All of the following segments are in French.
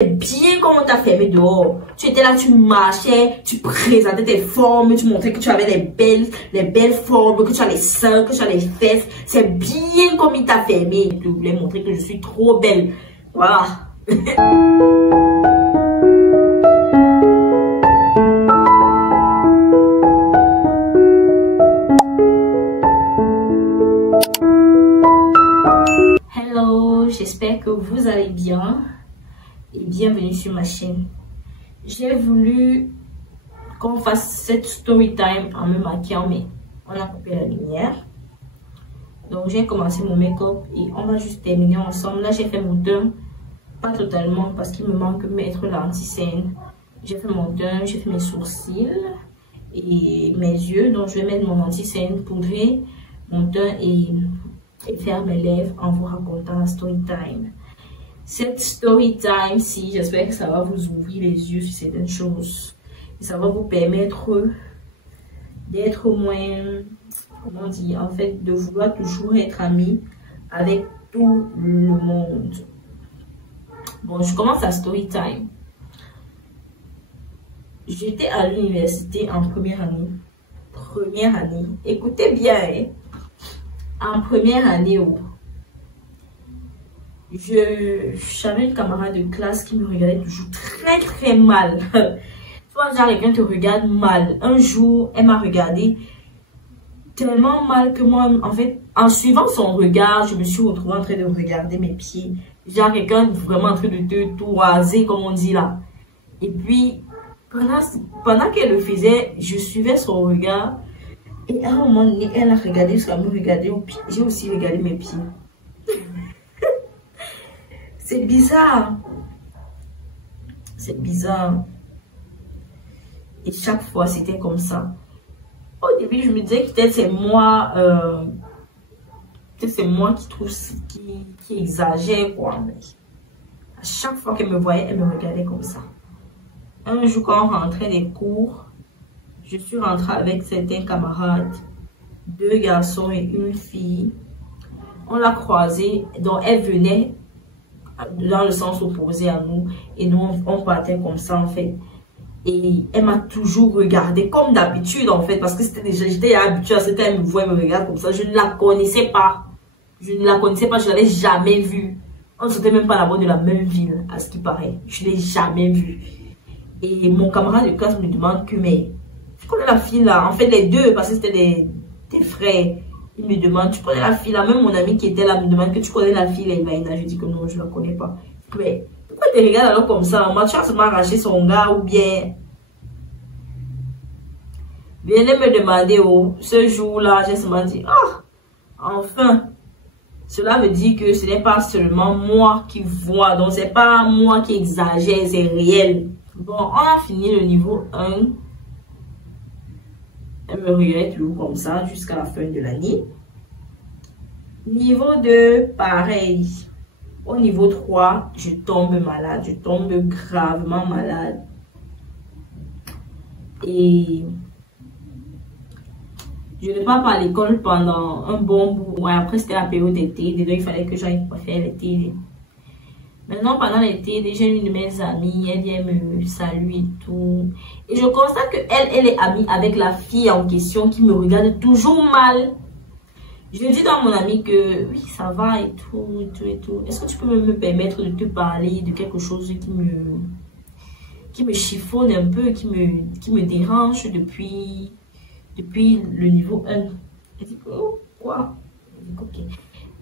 Bien comme on t'a fermé dehors. Tu étais là, tu marchais, tu présentais tes formes, tu montrais que tu avais les belles formes, que tu as les seins, que tu as les fesses. C'est bien comme il t'a fermé. Je voulais montrer que je suis trop belle. Voilà. Hello, j'espère que vous allez bien. Et bienvenue sur ma chaîne. J'ai voulu qu'on fasse cette story time en me maquillant, mais on a coupé la lumière. Donc j'ai commencé mon make-up et on va juste terminer ensemble. Là j'ai fait mon teint, pas totalement parce qu'il me manque mettre l'anti-scène. J'ai fait mon teint, j'ai fait mes sourcils et mes yeux. Donc je vais mettre mon anti-scène, poudrer mon teint et faire mes lèvres en vous racontant la story time. Cette story time, si j'espère que ça va vous ouvrir les yeux sur certaines choses. Et ça va vous permettre d'être moins, comment dire, en fait, de vouloir toujours être ami avec tout le monde. Bon, je commence la story time. J'étais à l'université en première année. Première année. Écoutez bien, hein. En première année, j'avais une camarade de classe qui me regardait toujours très mal. Toi, genre, quelqu'un te regarde mal. Un jour, elle m'a regardé tellement mal que moi, en fait, en suivant son regard, je me suis retrouvée en train de regarder mes pieds. Genre, quelqu'un vraiment en train de te toiser, comme on dit là. Et puis, pendant qu'elle le faisait, je suivais son regard. Et à un moment donné, elle a regardé jusqu'à me regarder au pied. J'ai aussi regardé mes pieds. C'est bizarre. C'est bizarre. Et chaque fois, c'était comme ça. Au début, je me disais que peut-être c'est moi. Peut-être c'est moi qui trouve qui exagère, quoi. Mais à chaque fois qu'elle me voyait, elle me regardait comme ça. Un jour, quand on rentrait des cours, je suis rentrée avec certains camarades, 2 garçons et 1 fille. On l'a croisée, donc elle venait dans le sens opposé à nous et nous on partait comme ça en fait. Et elle m'a toujours regardé comme d'habitude en fait, parce que j'étais habituée à ce qu'elle me voit, elle me regarde comme ça. Je ne la connaissais pas. Je ne la connaissais pas, je ne l'avais jamais vue. On ne sortait même pas là-bas de la même ville, à ce qui paraît. Je ne l'ai jamais vue. Et mon camarade de classe me demande que, mais tu connais la fille là? En fait, les deux, parce que c'était des frères. Il me demande, tu connais la fille là? Même mon ami qui était là me demande que tu connais la fille là, Ivaina. Je dis que non, je ne la connais pas. Mais pourquoi tu regardes alors comme ça? Moi, tu as seulement arraché son gars ou bien. Venez me demander, ce jour-là, j'ai seulement dit, ah, enfin. Cela veut dire que ce n'est pas seulement moi qui vois, donc c'est pas moi qui exagère, c'est réel. Bon, on a fini le niveau 1. Elle me regardait toujours comme ça jusqu'à la fin de l'année. Niveau 2, pareil. Au niveau 3, je tombe malade. Je tombe gravement malade. Et je n'ai pas à l'école pendant un bon bout. Ouais, après, c'était la période d'été. Déjà, il fallait que j'aille faire l'été. Maintenant, pendant l'été, déjà une de mes amies, elle vient me saluer et tout. Et je constate qu'elle est amie avec la fille en question qui me regarde toujours mal. Je dis dans mon amie que oui, ça va et tout, et tout, et tout. Est-ce que tu peux me permettre de te parler de quelque chose qui me chiffonne un peu, qui me dérange depuis le niveau 1? Elle dit, oh, quoi? Je dis, ok.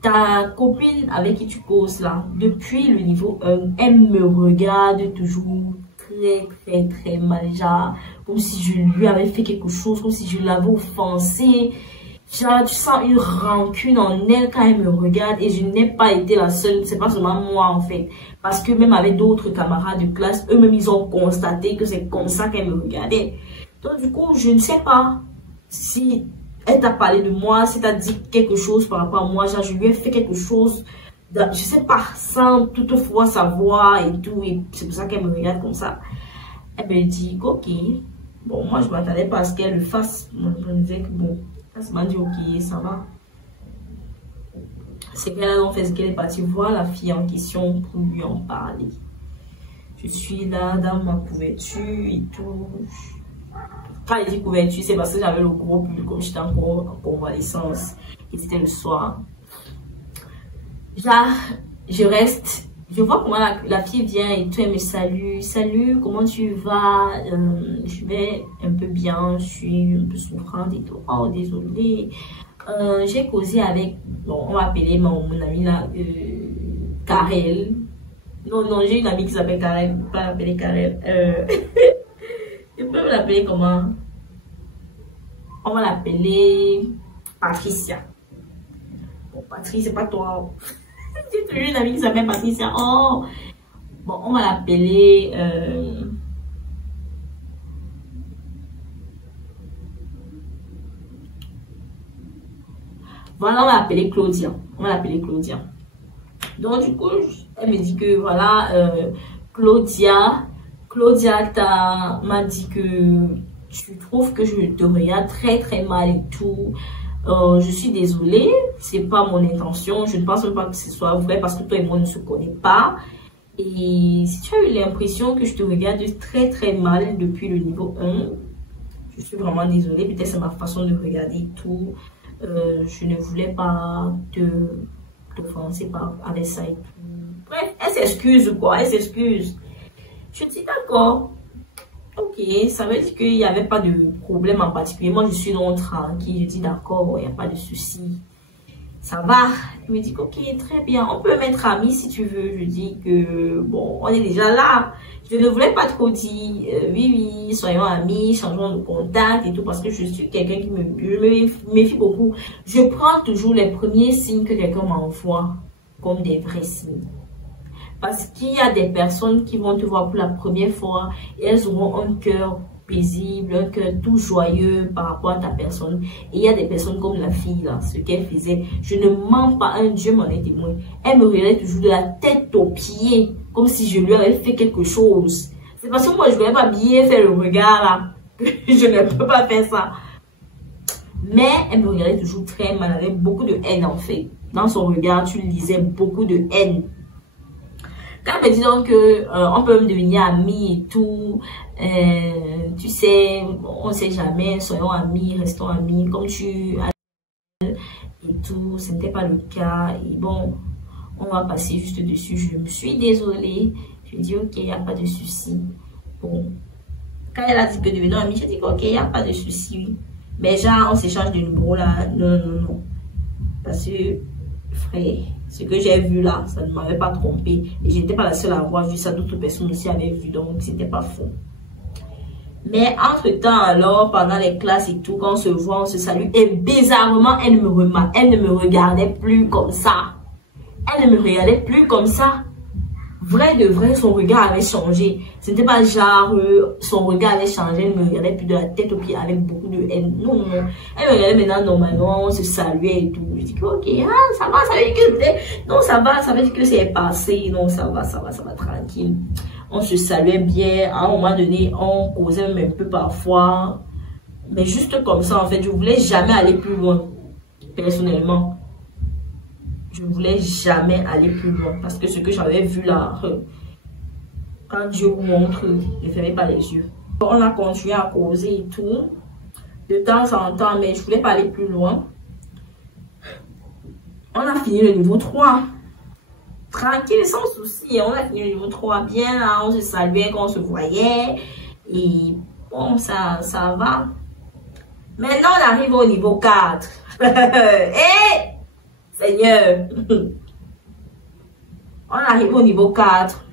Ta copine avec qui tu causes là, depuis le niveau 1, elle me regarde toujours très mal, genre, comme si je lui avais fait quelque chose, comme si je l'avais offensé. Genre, tu sens une rancune en elle quand elle me regarde et je n'ai pas été la seule, c'est pas seulement moi en fait. Parce que même avec d'autres camarades de classe, eux-mêmes ils ont constaté que c'est comme ça qu'elle me regardait. Donc du coup, je ne sais pas si elle t'a parlé de moi, si t'as dit quelque chose par rapport à moi, genre je lui ai fait quelque chose, je sais pas, sans toutefois savoir et tout, et c'est pour ça qu'elle me regarde comme ça. Elle me dit, ok, bon, moi je m'attendais pas à ce qu'elle le fasse. Moi je me disais que bon, elle m'a dit, ok, ça va. C'est qu'elle a en fait ce qu'elle est partie voir la fille en question pour lui en parler. Je suis là dans ma couverture et tout. Quand je dis couverture, c'est parce que j'avais le gros pull comme j'étais encore en convalescence. Et c'était le soir. Là, je reste. Je vois comment la fille vient et tout, elle me salue. Salut, comment tu vas? Je vais un peu bien, je suis un peu souffrante et tout. Oh, désolée. J'ai causé avec, bon, on va appeler mon amie là, Karel. Non, j'ai une amie qui s'appelle Karel. Je peux pas l'appeler Karel. Je peux l'appeler comment? On va l'appeler Patricia. Bon, Patricia, c'est pas toi. J'ai toujours une amie qui s'appelle Patricia. Oh, bon, on va l'appeler. Voilà, on va l'appeler Claudia. On va l'appeler Claudia. Donc, du coup, elle me dit que voilà, Claudia m'a dit que tu trouves que je te regarde très très mal et tout. Je suis désolée, c'est pas mon intention. Je ne pense même pas que ce soit vrai parce que toi et moi ne se connaissons pas. Et si tu as eu l'impression que je te regarde très très mal depuis le niveau 1, je suis vraiment désolée. Peut-être c'est ma façon de regarder et tout. Je ne voulais pas t'offenser avec ça et tout. Bref, elle s'excuse quoi, elle s'excuse. Je dis d'accord. Ok, ça veut dire qu'il n'y avait pas de problème en particulier. Moi, je suis non tranquille. Je dis d'accord, il n'y a pas de souci. Ça va. Il me dit ok, très bien. On peut être amis si tu veux. Je dis que bon, on est déjà là. Je ne voulais pas trop dire oui, soyons amis, changeons de contact et tout parce que je suis quelqu'un qui me méfie beaucoup. Je prends toujours les premiers signes que quelqu'un m'envoie comme des vrais signes. Parce qu'il y a des personnes qui vont te voir pour la première fois et elles auront un cœur paisible, un cœur tout joyeux par rapport à ta personne. Et il y a des personnes comme la fille là, ce qu'elle faisait. Je ne mens pas, un Dieu m'en est témoin. Elle me regardait toujours de la tête aux pieds, comme si je lui avais fait quelque chose. C'est parce que moi je ne voulais pas bien faire le regard là, que je ne peux pas faire ça. Mais elle me regardait toujours très mal, avec beaucoup de haine en fait. Dans son regard, tu lisais beaucoup de haine. Quand elle me dit donc on peut me devenir amis et tout, tu sais, on ne sait jamais, soyons amis, restons amis, comme tu as et tout, ce n'était pas le cas. Et bon, on va passer juste dessus. Je me suis désolée. Je dis ok, il n'y a pas de souci. Bon, quand elle a dit que devenons amis, j'ai dit ok, il n'y a pas de souci. Mais genre, on s'échange de numéros là. Non. Parce que, frère, ce que j'ai vu là, ça ne m'avait pas trompé. Et je n'étais pas la seule à avoir vu ça. D'autres personnes aussi avaient vu, donc c'était pas faux. Mais entre-temps, alors, pendant les classes et tout, quand on se voit, on se salue. Et bizarrement, elle ne me regardait plus comme ça. Elle ne me regardait plus comme ça. Vrai de vrai, son regard avait changé. Ce n'était pas genre, son regard avait changé. Elle me regardait plus de la tête aux pieds avec beaucoup de haine. Non. Elle me regardait maintenant normalement, on se saluait et tout. Je dis que ok, ça va, ça veut dire que... Non, ça va, ça veut dire que c'est passé. Non, ça va, tranquille. On se saluait bien. À un moment donné, on causait même un peu parfois. Mais juste comme ça, en fait, je voulais jamais aller plus loin. Personnellement. Je voulais jamais aller plus loin. Parce que ce que j'avais vu là, quand Dieu vous montre, ne fermez pas les yeux. On a continué à causer et tout. De temps en temps, mais je voulais pas aller plus loin. On a fini le niveau 3. Tranquille, sans souci. On a fini le niveau 3 bien. Là, on se saluait quand on se voyait. Et bon, ça va. Maintenant, on arrive au niveau 4. Et Seigneur, on arrive au niveau 4.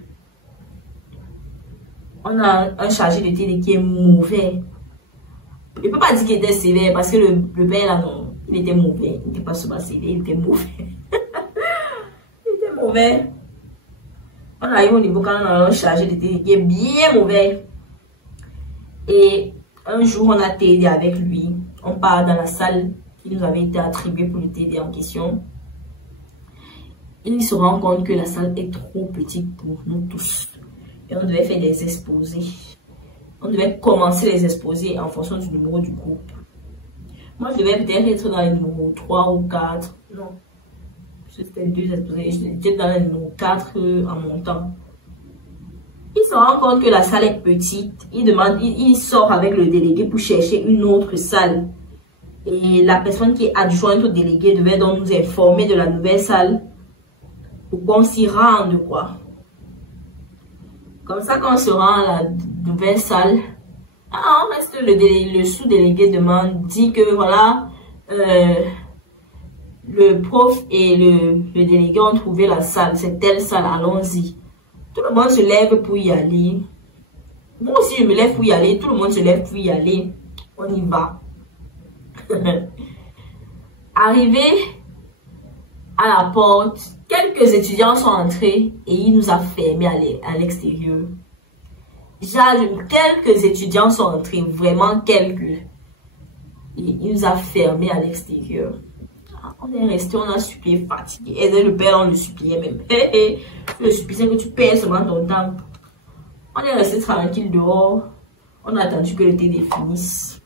On a un chargé de télé qui est mauvais. Je ne peux pas dire qu'il était sévère parce que le père là, non, il était mauvais. Il n'était pas seulement sévère, il était mauvais. Il était mauvais. On arrive au niveau 4, on a un chargé de télé qui est bien mauvais. Et un jour, on a TD avec lui. On part dans la salle qui nous avait été attribuée pour le TD en question. Il se rend compte que la salle est trop petite pour nous tous. Et on devait faire des exposés. On devait commencer les exposés en fonction du numéro du groupe. Moi, je devais peut-être être dans le numéro 3 ou 4. Non. C'était 2 exposés. J'étais dans le numéro 4 en montant. Il se rend compte que la salle est petite. Il sort avec le délégué pour chercher une autre salle. Et la personne qui est adjointe au délégué devait donc nous informer de la nouvelle salle pour qu'on s'y rende, quoi. Comme ça, quand on se rend à la nouvelle salle, on reste le sous-délégué dit que voilà, le prof et le délégué ont trouvé la salle, c'est telle salle, allons-y. Tout le monde se lève pour y aller. Moi aussi, je me lève pour y aller. Tout le monde se lève pour y aller. On y va. Arrivé à la porte, quelques étudiants sont entrés et il nous a fermés à l'extérieur. Quelques étudiants sont entrés, vraiment quelques. Il nous a fermés à l'extérieur. On est resté, on a supplié, fatigué. Et le père, on le suppliait même. Le suppliait que tu perds seulement ton temps. On est resté tranquille dehors. On a attendu que le TD finisse.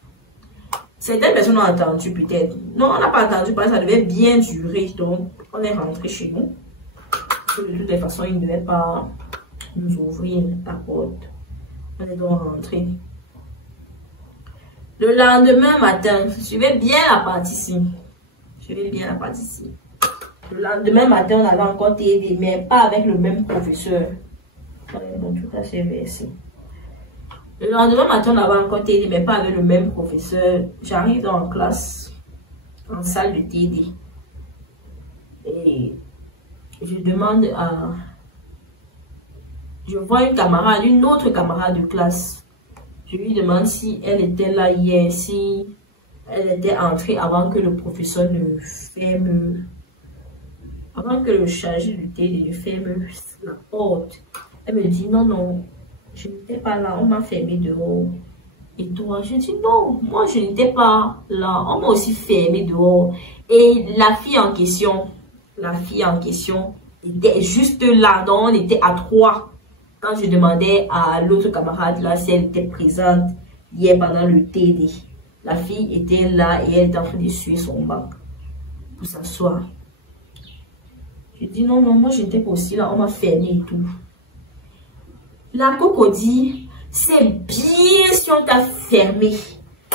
Certaines personnes ont attendu peut-être. Non, on n'a pas attendu parce que ça devait bien durer. Donc, on est rentré chez nous. De toutes les façons, il ne devait pas nous ouvrir la porte. On est donc rentré. Le lendemain matin, suivez bien la partie-ci. Suivez bien la partie-ci. Le lendemain matin, on avait encore TD, mais pas avec le même professeur. En tout cas, c'est versé. Le lendemain matin, on avait encore TD, mais pas avec le même professeur. J'arrive dans la classe, en salle de TD. Et je demande à... Je vois une autre camarade de classe. Je lui demande si elle était là hier, si elle était entrée avant que le professeur ne ferme... Avant que le chargé du TD ne ferme la porte. Elle me dit non, non, je n'étais pas là, on m'a fermé dehors. Et toi, je dis non, moi je n'étais pas là, on m'a aussi fermé dehors. Et la fille en question était juste là, donc on était à 3. Quand je demandais à l'autre camarade là si elle était présente hier pendant le TD, la fille était là et elle était en train de suivre son banc pour s'asseoir. Je dis non, non, moi je n'étais pas aussi là, on m'a fermé et tout. La coco dit, c'est bien si on t'a fermé.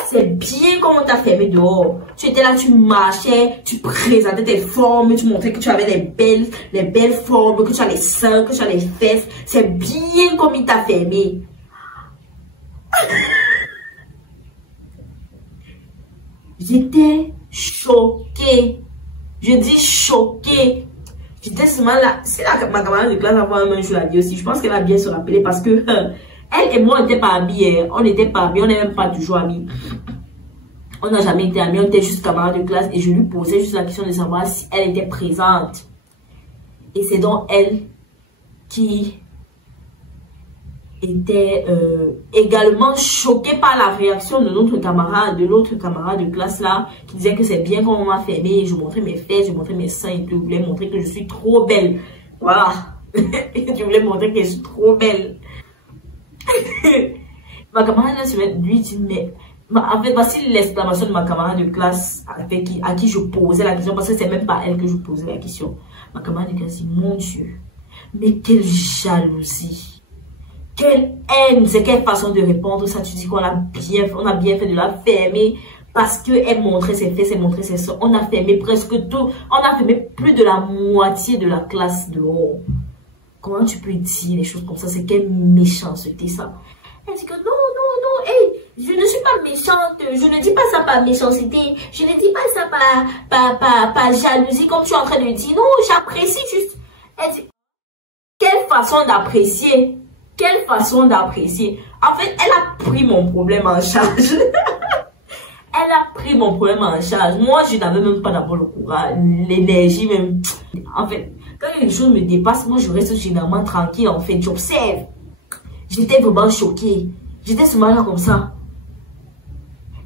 C'est bien comme on t'a fermé dehors. Tu étais là, tu marchais, tu présentais tes formes, tu montrais que tu avais les belles formes, que tu as les seins, que tu as les fesses. C'est bien comme il t'a fermé. J'étais choquée. Je dis choquée. J'étais seulement là. C'est là que ma camarade de classe a vu un jour l'a dit aussi. Je pense qu'elle a bien se rappeler parce que elle et moi, on n'était pas amis. On n'était pas amis. On n'est même pas toujours amis. On n'a jamais été amis. On était juste camarades de classe. Et je lui posais juste la question de savoir si elle était présente. Et c'est donc elle qui était également choquée par la réaction de l'autre camarade de classe là, qui disait que c'est bien qu'on m'a fermé, je montrais mes fesses, je montrais mes seins et tout, je voulais montrer que je suis trop belle. Voilà. Je voulais montrer que je suis trop belle. Ma camarade lui dit, mais en fait, voici l'exclamation de ma camarade de classe à qui je posais la question, parce que c'est même pas elle que je posais la question. Ma camarade de classe dit, mon Dieu, mais quelle jalousie. Quelle haine, c'est quelle façon de répondre ça. Tu dis qu'on a bien fait de la fermer parce qu'elle montrait ses fesses, elle montrait ses seins. On a fermé presque tout. On a fermé plus de la moitié de la classe dehors. Comment tu peux dire des choses comme ça? C'est quelle méchanceté ça? Elle dit que non, non, non, hey, je ne suis pas méchante. Je ne dis pas ça par méchanceté. Je ne dis pas ça par jalousie comme tu es en train de dire. Non, j'apprécie juste. Elle dit, quelle façon d'apprécier? Quelle façon d'apprécier? En fait, elle a pris mon problème en charge. Elle a pris mon problème en charge. Moi, je n'avais même pas d'abord le courage, l'énergie même. En fait, quand les choses me dépassent, moi, je reste généralement tranquille. En fait, j'observe. J'étais vraiment choquée. J'étais seulement là comme ça.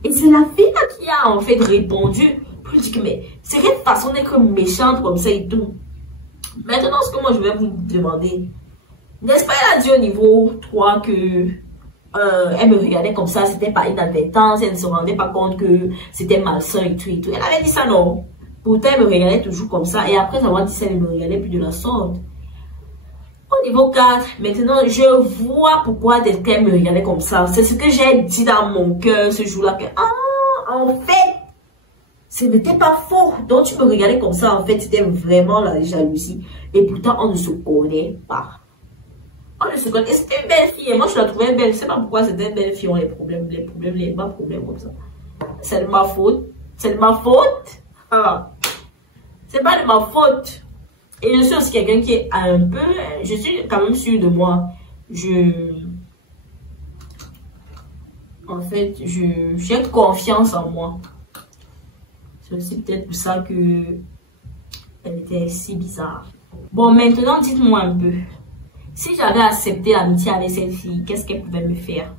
Et c'est la fille qui a en fait répondu. Puis je dis que, mais c'est quelle façon d'être méchante comme ça et tout. Maintenant, ce que moi, je vais vous demander. N'est-ce pas, elle a dit au niveau 3 que elle me regardait comme ça, c'était pas inadvertance, elle ne se rendait pas compte que c'était malsain et tout et tout. Elle avait dit ça, non. Pourtant, elle me regardait toujours comme ça. Et après avoir dit ça, elle me regardait plus de la sorte. Au au niveau 4, maintenant, je vois pourquoi quelqu'un me regardait comme ça. C'est ce que j'ai dit dans mon cœur ce jour-là. En fait, ce n'était pas faux. Donc, tu peux regarder comme ça. En fait, c'était vraiment la jalousie. Et pourtant, on ne se connaît pas. On ne se connaît. C'était une belle fille. Et moi, je la trouvais belle. Je ne sais pas pourquoi c'était une belle fille. On a les problèmes, les bas problèmes comme ça. C'est de ma faute. C'est de ma faute. Ah. C'est pas de ma faute. Et je suis aussi quelqu'un qui est un peu... Je suis quand même sûre de moi. En fait, j'ai confiance en moi. C'est aussi peut-être pour ça que elle était si bizarre. Bon, maintenant, dites-moi un peu. Si j'avais accepté l'amitié avec cette fille, qu'est-ce qu'elle pouvait me faire?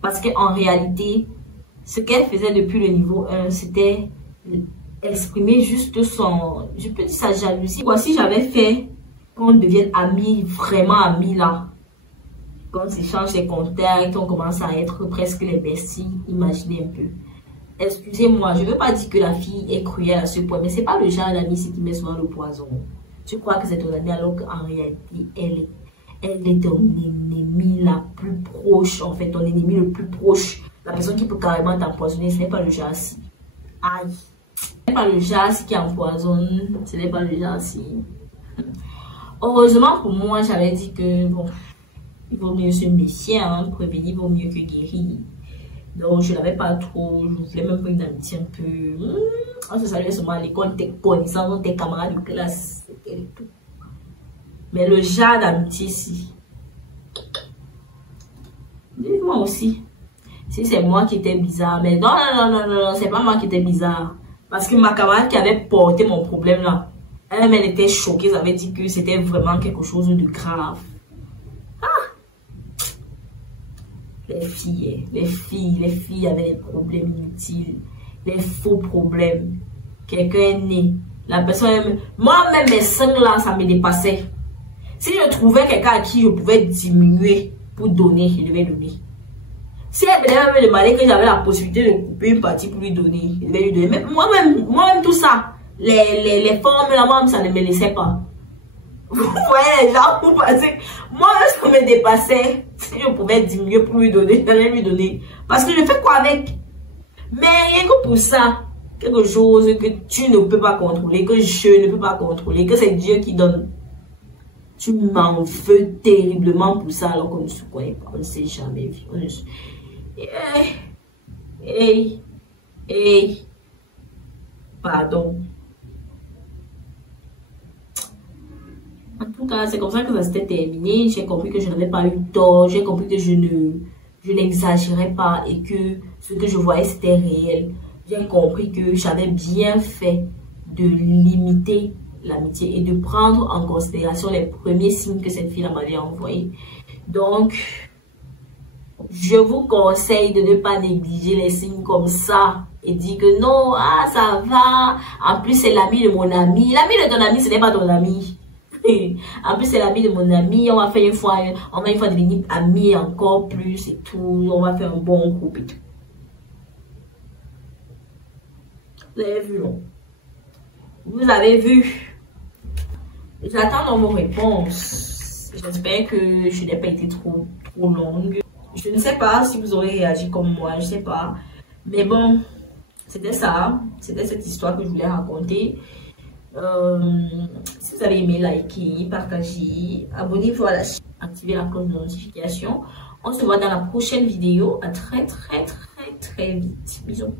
Parce qu'en réalité, ce qu'elle faisait depuis le niveau 1, c'était exprimer juste je peux dire sa jalousie. Quoi, si j'avais fait qu'on devienne amis, vraiment amis là, qu'on s'échange les contacts, on commence à être presque les besties, imaginez un peu. Excusez-moi, je ne veux pas dire que la fille est cruelle à ce point, mais c'est pas le genre d'ami qui met souvent le poison. Tu crois que c'est ton ami alors qu'en réalité, elle est ton ennemi la plus proche, en fait, ton ennemi le plus proche. La personne qui peut carrément t'empoisonner, ce n'est pas le genre-ci. Aïe. Ce n'est pas le genre-ci qui empoisonne, ce n'est pas le genre-ci. Heureusement pour moi, j'avais dit que, bon, il vaut mieux se méfier, hein, prévenir vaut mieux que guérir. Donc, je n'avais pas trop, je voulais même pas une amitié un peu. On se saluait seulement à l'école, tes connaissances, tes camarades de classe, et tout. Mais le genre d'amitié, si. Dites-moi aussi. Si c'est moi qui étais bizarre. Mais non, c'est pas moi qui étais bizarre. Parce que ma camarade qui avait porté mon problème là, elle était choquée, ça avait dit que c'était vraiment quelque chose de grave. Les filles avaient des problèmes inutiles, les faux problèmes. Quelqu'un est né, la personne, moi-même mes seins là, ça me dépassait. Si je trouvais quelqu'un à qui je pouvais diminuer pour donner, je devais donner. Si elle venait me demander que j'avais la possibilité de couper une partie pour lui donner, je devais lui donner. Mais moi-même tout ça, les formes là, moi-même ça ne me laissait pas. Vous voyez les gens, vous pensez, moi ça me dépassait. Si je pouvais diminuer pour lui donner, j'allais lui donner. Parce que je fais quoi avec? Mais rien que pour ça, quelque chose que tu ne peux pas contrôler, que je ne peux pas contrôler, que c'est Dieu qui donne. Tu m'en veux terriblement pour ça alors qu'on ne se connaît pas, on ne s'est jamais vu. Hey, pardon. En tout cas, c'est comme ça que ça s'était terminé. J'ai compris que je n'avais pas eu tort. J'ai compris que je n'exagérais pas et que ce que je voyais, c'était réel. J'ai compris que j'avais bien fait de limiter l'amitié et de prendre en considération les premiers signes que cette fille m'avait envoyés. Donc, je vous conseille de ne pas négliger les signes comme ça et dire que non, ah, ça va. En plus, c'est l'ami de mon ami. L'ami de ton ami, ce n'est pas ton ami. En plus, c'est l'ami de mon ami. On va faire une fois devenir amis encore plus et tout. On va faire un bon groupe et tout. Vous avez vu, non? Vous avez vu. J'attends vos réponses. J'espère que je n'ai pas été trop longue. Je ne sais pas si vous aurez réagi comme moi. Je ne sais pas. Mais bon, c'était ça. C'était cette histoire que je voulais raconter. Si vous avez aimé, likez, partagez, abonnez-vous à la chaîne, activez la cloche de notification. On se voit dans la prochaine vidéo. À très vite. Bisous.